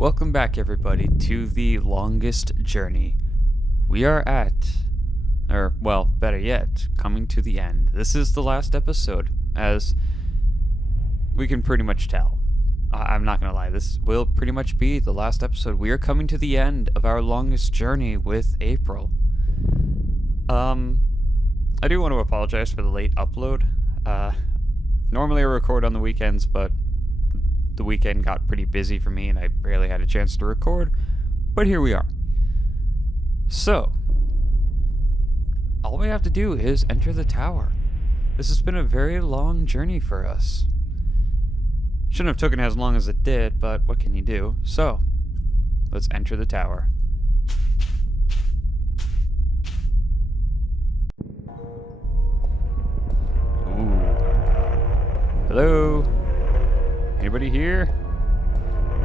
Welcome back, everybody, to the longest journey. We are better yet, coming to the end. This is the last episode, as we can pretty much tell. I'm not gonna lie, this will pretty much be the last episode. We are coming to the end of our longest journey with April. I do want to apologize for the late upload. Normally I record on the weekends, but the weekend got pretty busy for me and I barely had a chance to record, but here we are. So, all we have to do is enter the tower. This has been a very long journey for us. Shouldn't have taken as long as it did, but what can you do? So, let's enter the tower. Ooh. Hello? Anybody here?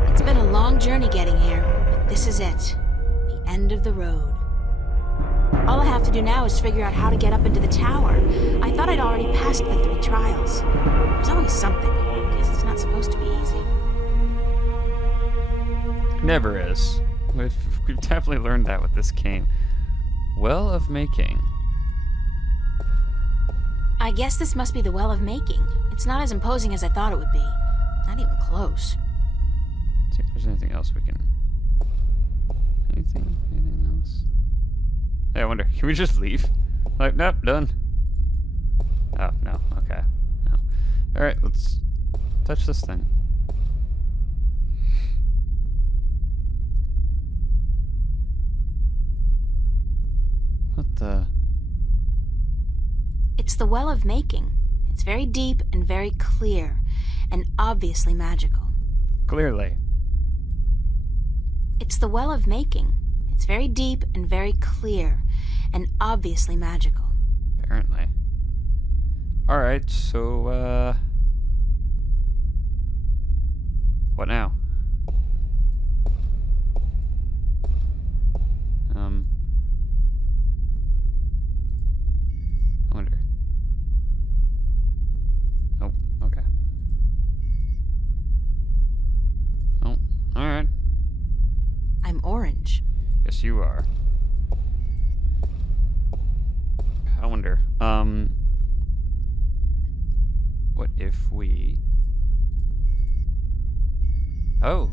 It's been a long journey getting here, but this is it. The end of the road. All I have to do now is figure out how to get up into the tower. I thought I'd already passed the 3 trials. There's always something. I guess it's not supposed to be easy. Never is. We've definitely learned that with this game. Well of making. I guess this must be the Well of Making. It's not as imposing as I thought it would be. Not even close. Let's see if there's anything else we can... Anything else? Hey, I wonder, can we just leave? Like, nope, done. Oh, no, okay. No. Alright, let's touch this thing. What the... It's the Well of Making. It's very deep and very clear, and obviously magical. Clearly. It's the Well of Making. It's very deep and very clear, and obviously magical. Apparently. Alright, so, what now? I wonder. Oh, okay. Oh, alright. I'm orange. Yes, you are. I wonder, what if we... Oh.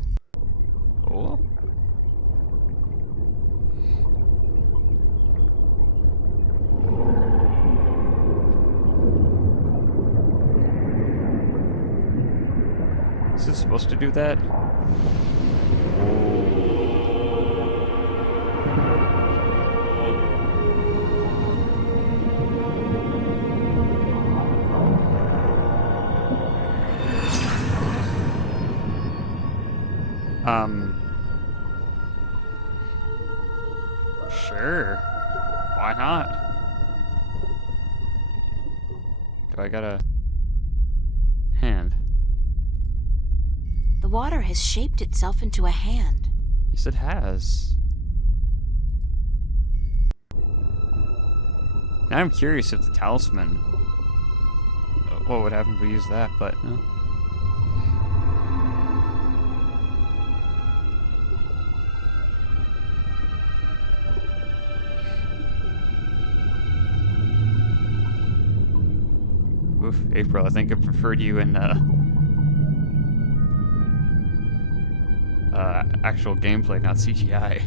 Cool. Is it supposed to do that? Sure. Why not? Do I got a hand? The water has shaped itself into a hand. Yes, it has. Now I'm curious if the talisman... What would happen if we use that, but no. Oof, April, I think I preferred you in, actual gameplay, not CGI.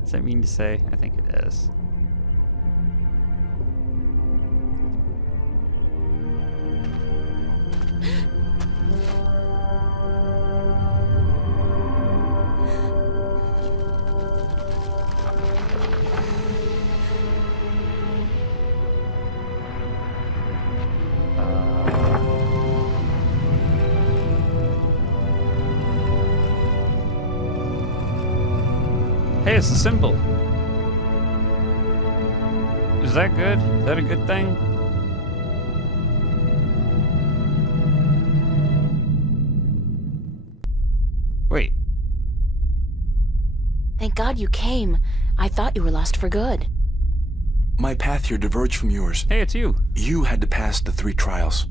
Does that mean to say? I think it is. Hey, it's a symbol. Is that good? Is that a good thing? Wait. Thank God you came. I thought you were lost for good. My path here diverged from yours. Hey, it's you. You had to pass the 3 trials.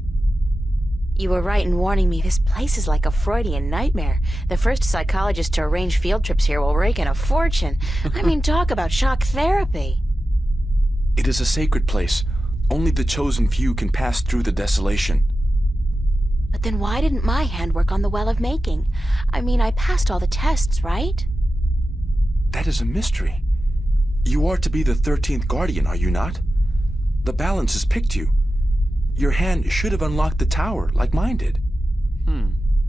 You were right in warning me. This place is like a Freudian nightmare. The first psychologist to arrange field trips here will rake in a fortune. I mean, talk about shock therapy. It is a sacred place. Only the chosen few can pass through the desolation. But then why didn't my hand work on the Well of Making? I mean, I passed all the tests, right? That is a mystery. You are to be the 13th Guardian, are you not? The balance has picked you. Your hand should have unlocked the tower, like mine did.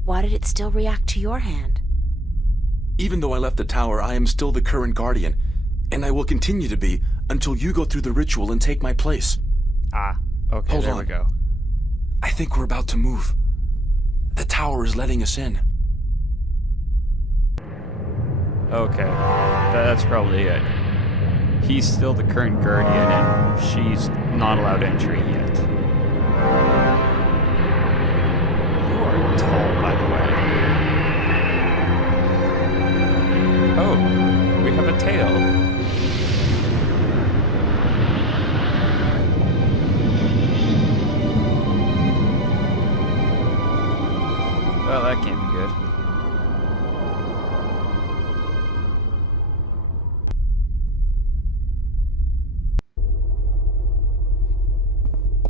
Why did it still react to your hand? Even though I left the tower, I am still the current Guardian, and I will continue to be until you go through the ritual and take my place. Ah, okay, Hold there on. we go. I think we're about to move. The tower is letting us in. Okay, that's probably it. He's still the current Guardian, and she's not allowed entry yet. You are tall, by the way. Oh, we have a tail. Well, that can't be good.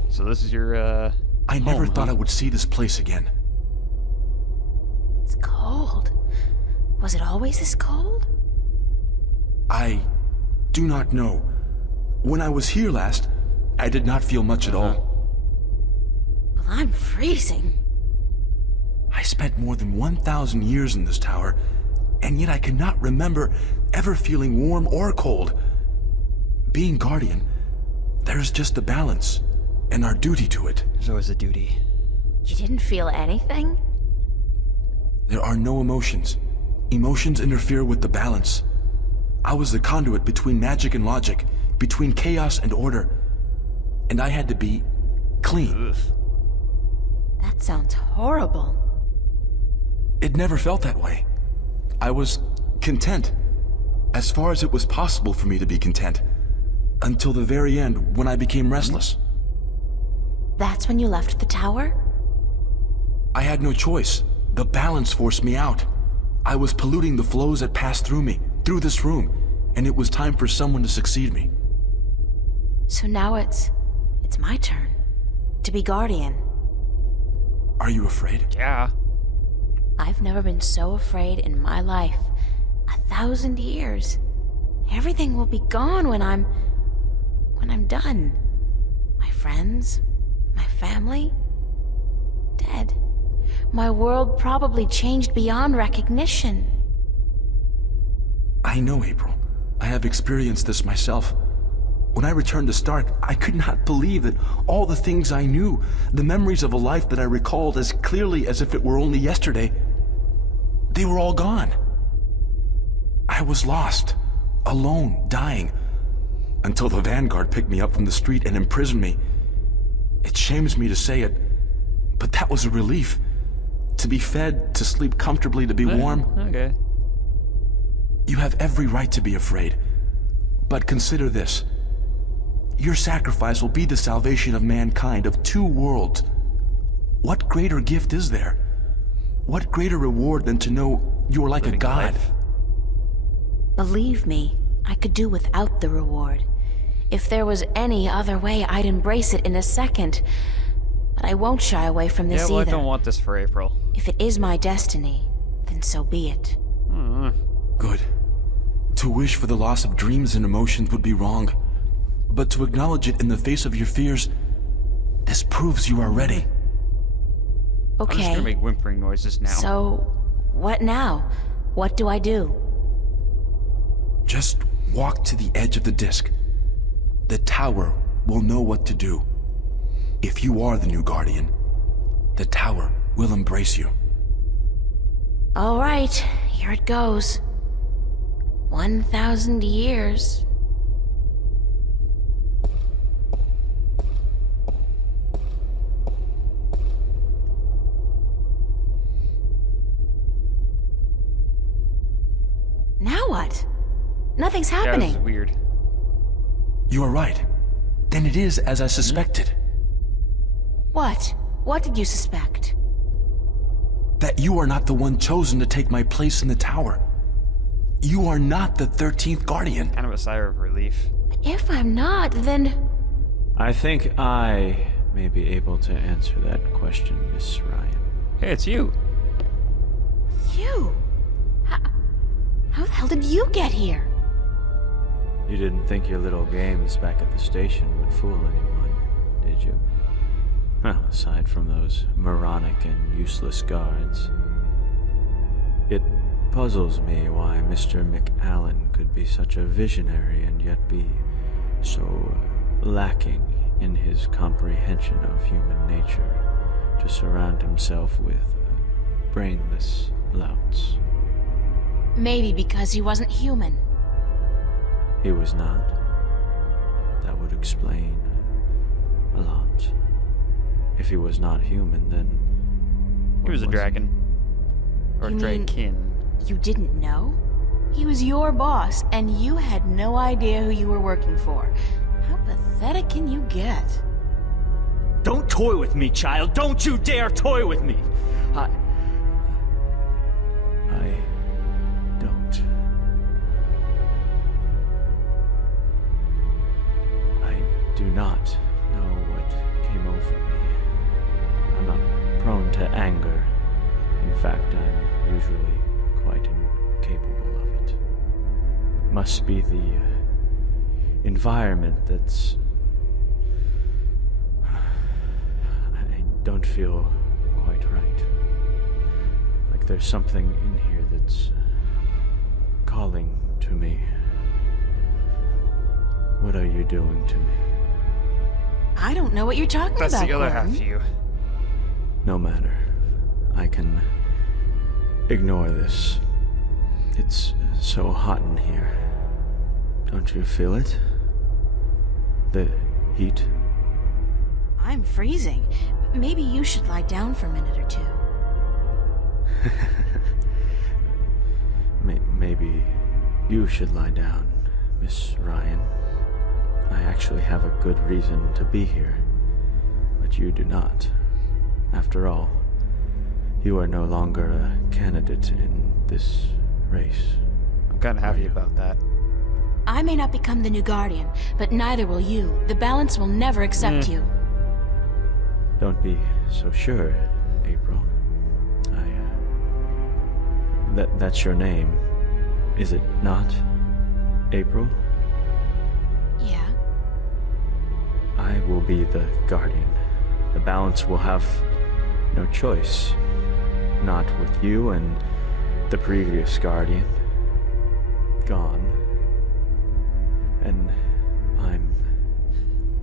So this is your, I never home, thought huh? I would see this place again. It's cold. Was it always this cold? I do not know. When I was here last, I did not feel much at all. Well, I'm freezing. I spent more than 1,000 years in this tower, and yet I cannot remember ever feeling warm or cold. Being Guardian, there's just the balance, and our duty to it. There's always a duty. You didn't feel anything? There are no emotions. Emotions interfere with the balance. I was the conduit between magic and logic, between chaos and order, and I had to be clean. Ugh. That sounds horrible. It never felt that way. I was content, as far as it was possible for me to be content, until the very end when I became restless. That's when you left the tower? I had no choice. The balance forced me out. I was polluting the flows that passed through me, through this room, and it was time for someone to succeed me. So now it's my turn. To be Guardian. Are you afraid? Yeah. I've never been so afraid in my life. 1,000 years. Everything will be gone when I'm done. My friends, my family, dead. My world probably changed beyond recognition. I know, April. I have experienced this myself. When I returned to Stark, I could not believe that all the things I knew, the memories of a life that I recalled as clearly as if it were only yesterday, they were all gone. I was lost, alone, dying, until the Vanguard picked me up from the street and imprisoned me. It shames me to say it, but that was a relief. To be fed, to sleep comfortably, to be warm. Okay. You have every right to be afraid. But consider this. Your sacrifice will be the salvation of mankind, of two worlds. What greater gift is there? What greater reward than to know you are like a Living god? life. Believe me, I could do without the reward. If there was any other way, I'd embrace it in a second. But I won't shy away from this Yeah, well, either. I don't want this for April. If it is my destiny, then so be it. Good. To wish for the loss of dreams and emotions would be wrong. But to acknowledge it in the face of your fears, this proves you are ready. I'm just Okay, gonna make whimpering noises now. so what now? What do I do? Just walk to the edge of the disc. The tower will know what to do. If you are the new Guardian, the tower will embrace you. All right, here it goes. 1,000 years. Now what? Nothing's Yeah, this happening. is weird. You are right. Then it is as I suspected. What? What did you suspect? That you are not the one chosen to take my place in the tower. You are not the 13th Guardian. Kind of a sigh of relief. If I'm not, then... I think I may be able to answer that question, Miss Ryan. Hey, it's you. You? How the hell did you get here? You didn't think your little games back at the station would fool anyone, did you? Well, aside from those moronic and useless guards. It puzzles me why Mr. McAllen could be such a visionary and yet be so lacking in his comprehension of human nature to surround himself with brainless louts. Maybe because he wasn't human. He was not. That would explain a lot. If he was not human, then... He was a dragon. Or You mean- draken. You didn't know? He was your boss, and you had no idea who you were working for. How pathetic can you get? Don't toy with me, child! Don't you dare toy with me! I don't. I do not know what came over me. I'm not prone to anger. In fact, I'm usually quite incapable of it. Must be the environment that's... I don't feel quite right. Like there's something in here that's calling to me. What are you doing to me? I don't know what you're talking That's about, the other half Gordon. of you. No matter. I can ignore this. It's so hot in here. Don't you feel it? The heat? I'm freezing. Maybe you should lie down for a minute or two. Maybe you should lie down, Miss Ryan. I actually have a good reason to be here, but you do not. After all, you are no longer a candidate in this race. I'm kind of happy about that. I may not become the new Guardian, but neither will you. The balance will never accept you. Don't be so sure, April. That's your name, is it not? April? Yeah? I will be the Guardian. The balance will have no choice. Not with you and the previous Guardian. Gone. And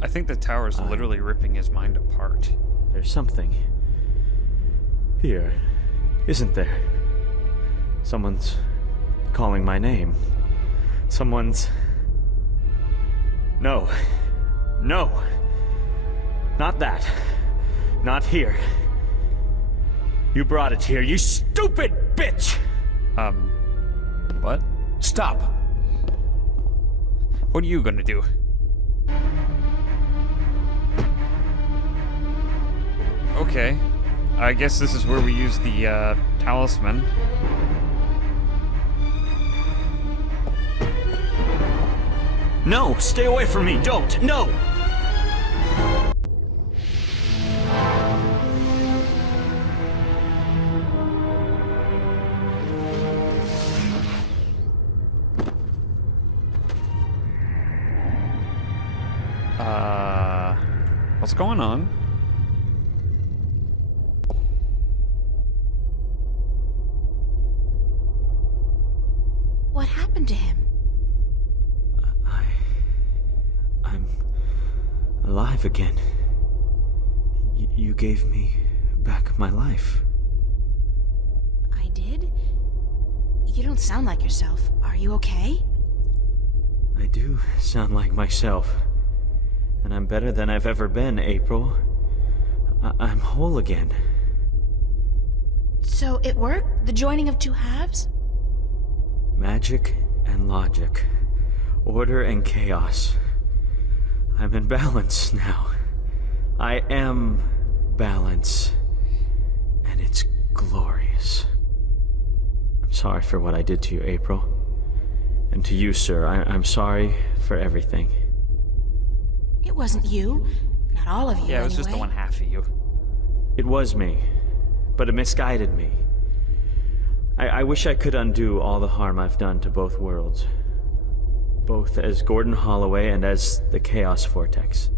I think the tower's literally ripping his mind apart. there's something here, isn't there? Someone's calling my name. Someone's... No. No. Not that. Not here. You brought it here, you stupid bitch! What? Stop! What are you gonna do? Okay. I guess this is where we use the, talisman. No! Stay away from me! Don't! No! What's going on? What happened to him? I'm alive again. You gave me back my life. I did? You don't sound like yourself. Are you okay? I do sound like myself. And I'm better than I've ever been, April. I'm whole again. So it worked? The joining of two halves? Magic and logic. Order and chaos. I'm in balance now. I am balance, and it's glorious. I'm sorry for what I did to you, April. And to you, sir, I'm sorry for everything. It wasn't you. Not all of you, Yeah, it was just the anyway. one half of you. It was me, but it misguided me. I wish I could undo all the harm I've done to both worlds. Both as Gordon Holloway and as the Chaos Vortex.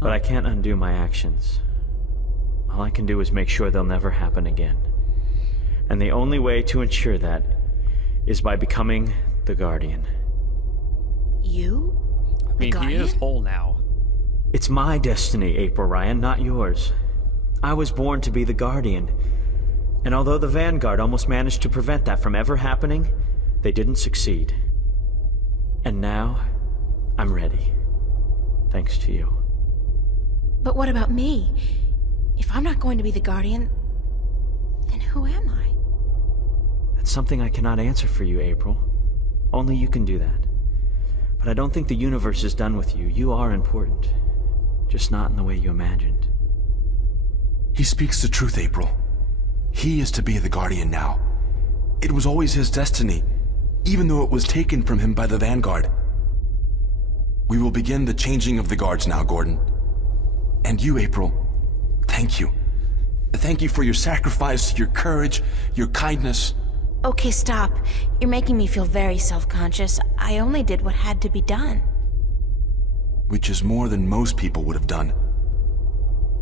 But I can't undo my actions. All I can do is make sure they'll never happen again. And the only way to ensure that is by becoming the Guardian. You? I mean, he is whole now. It's my destiny, April Ryan, not yours. I was born to be the Guardian. And although the Vanguard almost managed to prevent that from ever happening, they didn't succeed. And now, I'm ready. Thanks to you. But what about me? If I'm not going to be the Guardian, then who am I? That's something I cannot answer for you, April. Only you can do that. But I don't think the universe is done with you. You are important. Just not in the way you imagined. He speaks the truth, April. He is to be the Guardian now. It was always his destiny, even though it was taken from him by the Vanguard. We will begin the changing of the guards now, Gordon. And you, April, thank you. Thank you for your sacrifice, your courage, your kindness. Okay, stop. You're making me feel very self-conscious. I only did what had to be done. Which is more than most people would have done.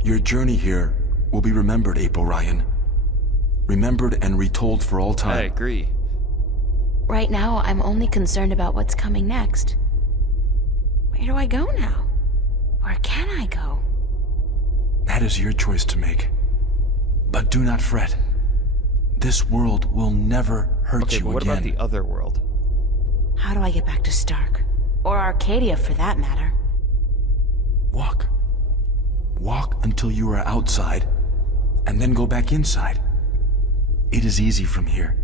Your journey here will be remembered, April Ryan. Remembered and retold for all time. I agree. Right now, I'm only concerned about what's coming next. Where do I go now? Where can I go? That is your choice to make. But do not fret. This world will never hurt Okay, you but what again. about the other world? How do I get back to Stark? Or Arcadia, for that matter? Walk. Walk until you are outside, and then go back inside. It is easy from here.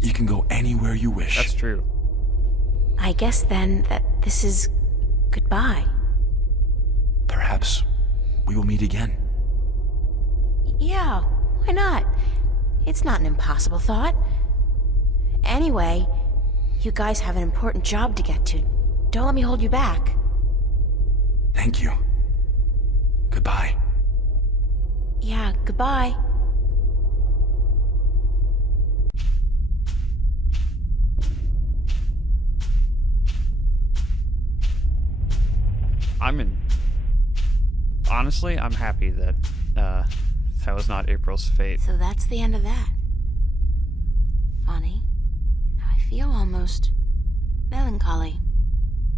You can go anywhere you wish. That's true. I guess then that this is goodbye. Perhaps we will meet again. Yeah, why not? It's not an impossible thought. Anyway, you guys have an important job to get to. Don't let me hold you back. Thank you. Goodbye. Yeah, goodbye. Honestly, I'm happy that that was not April's fate. So that's the end of that. Funny. I feel almost melancholy,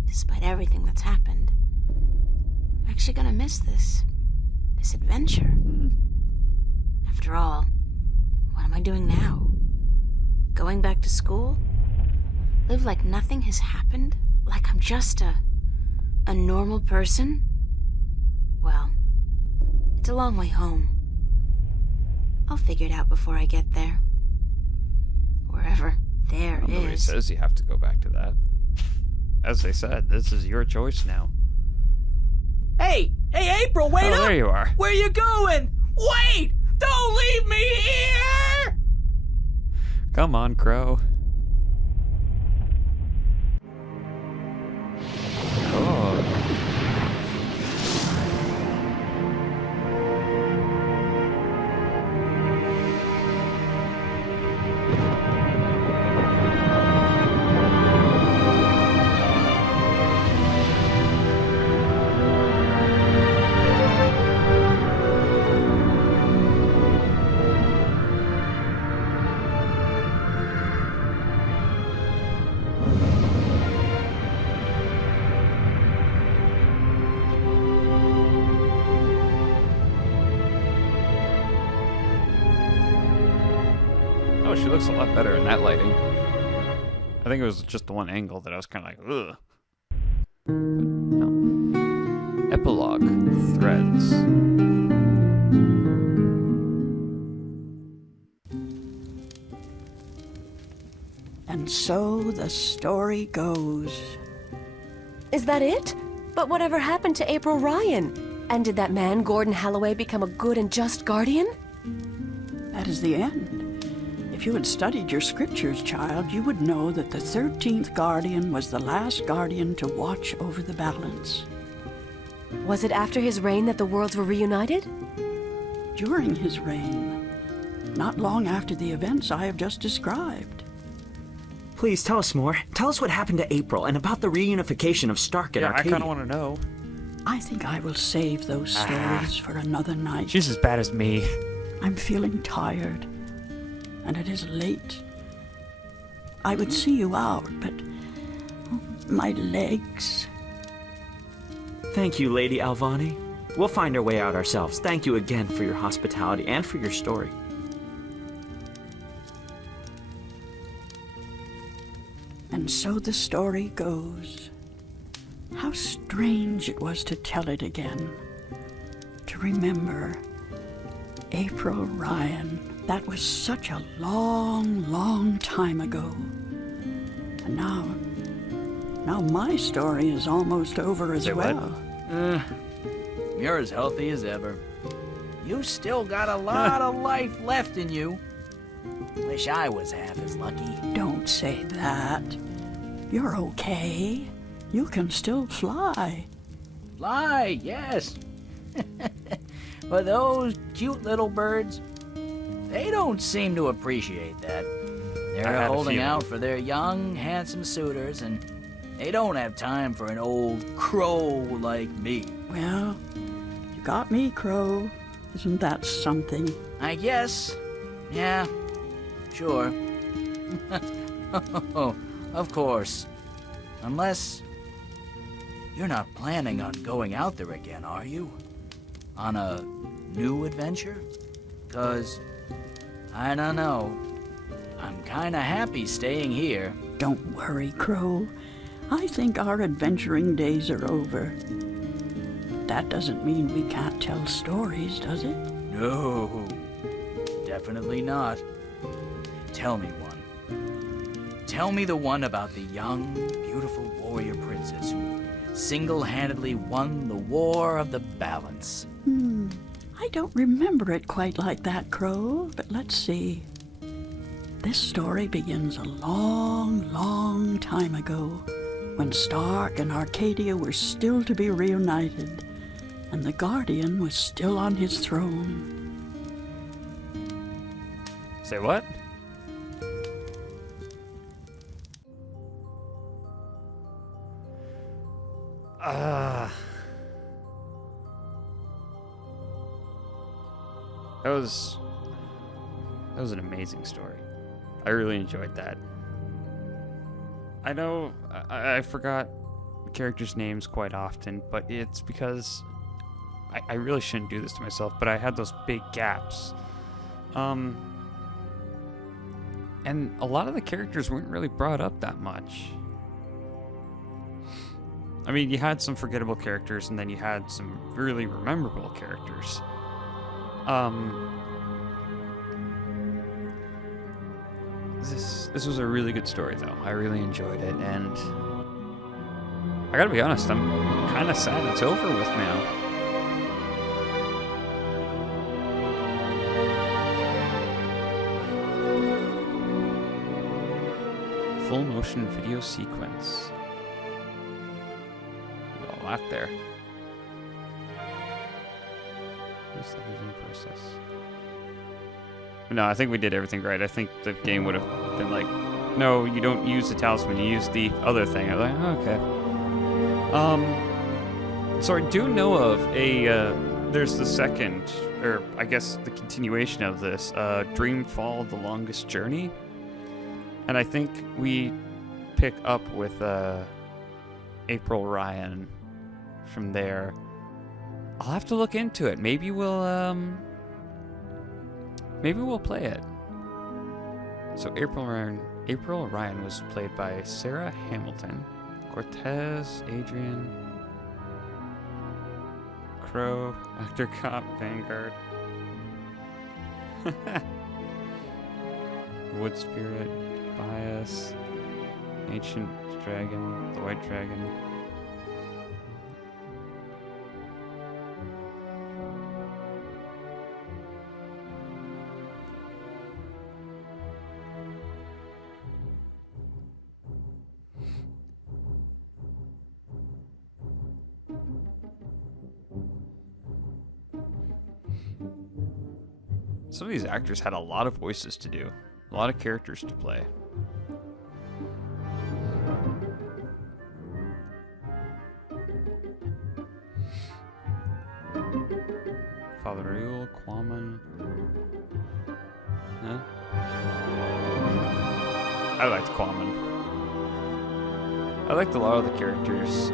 despite everything that's happened. I'm actually gonna miss this adventure. After all, what am I doing now? Going back to school? Live like nothing has happened? Like I'm just a normal person? Well, it's a long way home. I'll figure it out before I get there. Wherever there Well, nobody is. says you have to go back to that. As they said, this is your choice now. Hey, April, wait up! There you are. Where you going? Wait! Don't leave me here! Come on, Crow. Oh. Oh, she looks a lot better in that lighting. I think it was just the one angle that I was kind of like, ugh. No. Epilogue. Threads. And so the story goes. Is that it? But whatever happened to April Ryan? And did that man, Gordon Holloway, become a good and just guardian? That is the end. If you had studied your scriptures, child, you would know that the 13th guardian was the last guardian to watch over the balance. Was it after his reign that the worlds were reunited? During his reign, not long after the events I have just described. Please tell us more. Tell us what happened to April and about the reunification of Stark and Yeah, Arcadia. I kind of want to know. I think I will save those stories for another night. She's as bad as me. I'm feeling tired, and it is late. I would see you out, but my legs. Thank you, Lady Alvani. We'll find our way out ourselves. Thank you again for your hospitality and for your story. And so the story goes. How strange it was to tell it again. To remember April Ryan. That was such a long, long time ago. And now my story is almost over as Say what? well. You're as healthy as ever. You still got a lot of life left in you. Wish I was half as lucky. Don't say that. You're okay. You can still fly. Fly, yes. But those cute little birds, they don't seem to appreciate that. I They're had a holding feeling. out for their young, handsome suitors, and they don't have time for an old crow like me. Well, you got me, Crow. Isn't that something? I guess. Yeah, sure. Of course. Unless you're not planning on going out there again, are you? On a new adventure? 'Cause, I don't know. I'm kinda happy staying here. Don't worry, Crow. I think our adventuring days are over. That doesn't mean we can't tell stories, does it? No, definitely not. Tell me one. Tell me the one about the young, beautiful warrior princess who single-handedly won the War of the Balance. I don't remember it quite like that, Crow, but let's see. This story begins a long, long time ago, when Stark and Arcadia were still to be reunited, and the Guardian was still on his throne. Say what? That was an amazing story. I really enjoyed that. I know I forgot characters' names quite often, but it's because I really shouldn't do this to myself, but I had those big gaps. And a lot of the characters weren't really brought up that much. I mean, you had some forgettable characters, and then you had some really memorable characters. This was a really good story, though. I really enjoyed it, and I gotta be honest, I'm kind of sad it's over with now. Full motion video sequence. A lot there. What's the editing process? No, I think we did everything right. I think the game would have been like, no, you don't use the talisman, you use the other thing. I was like, oh, okay. So I do know of there's the second, or I guess the continuation of this, Dreamfall: The Longest Journey. And I think we pick up with April Ryan from there. I'll have to look into it. Maybe we'll play it. So April Ryan was played by Sarah Hamilton, Cortez, Adrian, Crow, Actor Cop, Vanguard, Wood Spirit, Bias, Ancient Dragon, the White Dragon. Some of these actors had a lot of voices to do, a lot of characters to play. Father Rule, Quammen. Huh? I liked Quammen. I liked a lot of the characters.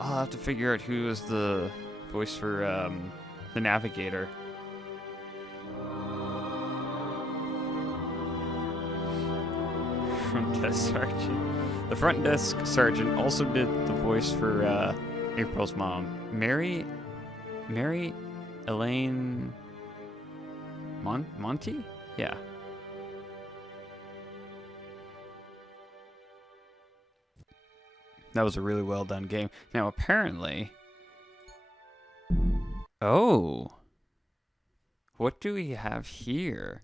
I'll have to figure out who was the voice for the navigator. Front desk sergeant. The front desk sergeant also did the voice for April's mom, Mary Elaine Monty? Yeah. That was a really well done game. Now apparently... Oh! What do we have here?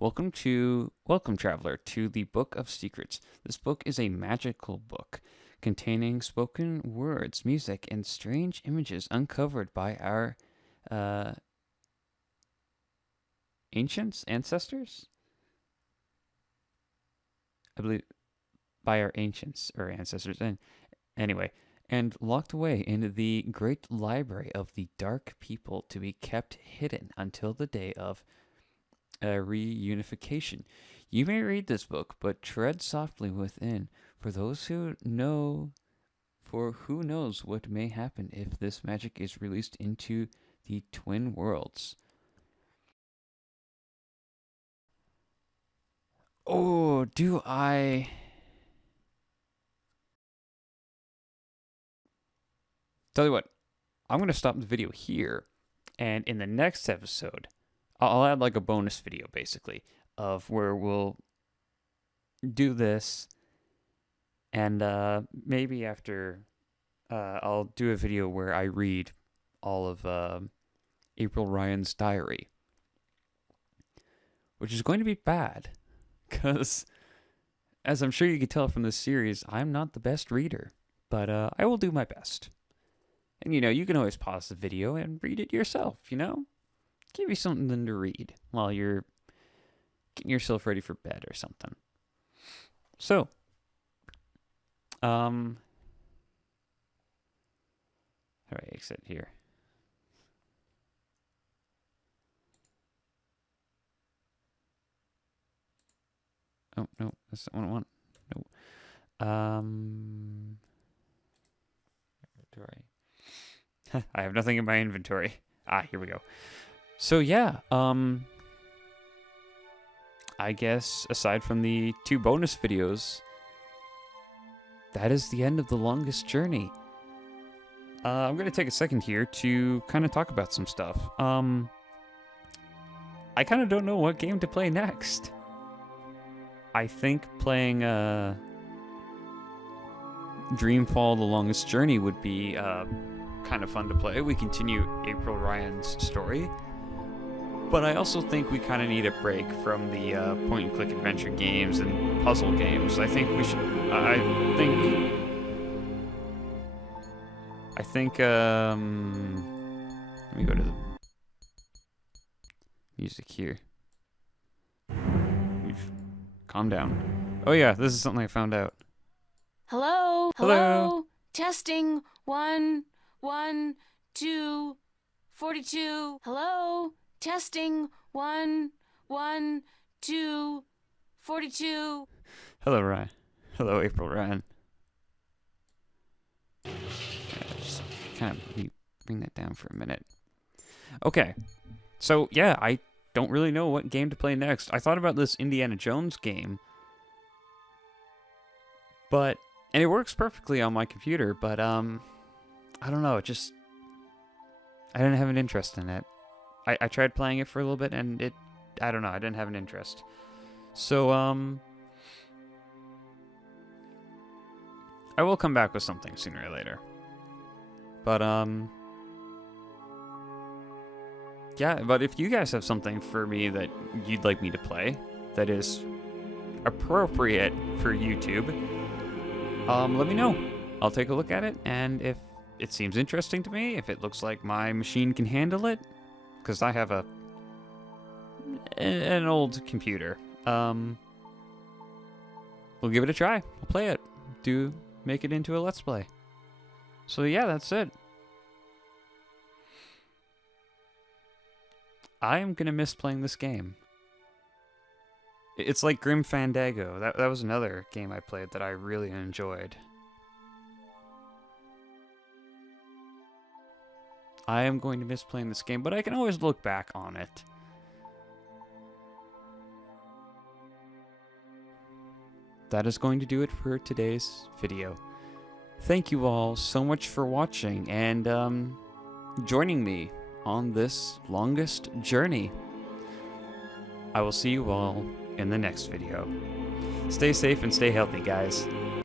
Welcome, traveler, to the Book of Secrets. This book is a magical book containing spoken words, music, and strange images uncovered by our ancestors? I believe by our ancients or ancestors. And anyway, and locked away in the great library of the dark people to be kept hidden until the day of reunification. You may read this book, but tread softly within, for who knows what may happen if this magic is released into the twin worlds. Oh, do I... Tell you what, I'm going to stop the video here, and in the next episode, I'll add like a bonus video, basically, of where we'll do this, and maybe after, I'll do a video where I read all of April Ryan's diary, which is going to be bad, because, as I'm sure you can tell from this series, I'm not the best reader, but I will do my best. And, you can always pause the video and read it yourself, Give you something to read while you're getting yourself ready for bed or something. So, how do I exit here? Oh, no, that's not what I want. No. Inventory. I have nothing in my inventory. Here we go. So yeah, I guess aside from the 2 bonus videos, that is the end of the longest journey. I'm going to take a second here to kind of talk about some stuff. I kind of don't know what game to play next. I think playing Dreamfall: The Longest Journey would be kind of fun to play. We continue April Ryan's story, but I also think we kind of need a break from the point-and-click adventure games and puzzle games. I think we should. I think. Let me go to the music here. Calm down. Oh yeah, this is something I found out. Hello? Hello? Testing. 1, 1, 2, 42. Hello? Testing. 1, 1, 2, 42. Hello, Ryan. Hello, April Ryan. Just kind of bring that down for a minute. Okay. So, yeah, I don't really know what game to play next. I thought about this Indiana Jones game, and it works perfectly on my computer, but, I don't know, I didn't have an interest in it. I tried playing it for a little bit, and I don't know, I didn't have an interest. So, I will come back with something sooner or later. But, yeah, but if you guys have something for me that you'd like me to play that is appropriate for YouTube, let me know. I'll take a look at it, and if it seems interesting to me, if it looks like my machine can handle it, because I have an old computer, we'll give it a try. We'll play it. Make it into a Let's Play. So yeah, that's it. I am gonna miss playing this game. It's like Grim Fandango. That was another game I played that I really enjoyed. I am going to miss playing this game, but I can always look back on it. That is going to do it for today's video. Thank you all so much for watching and joining me on this longest journey. I will see you all in the next video. Stay safe and stay healthy, guys.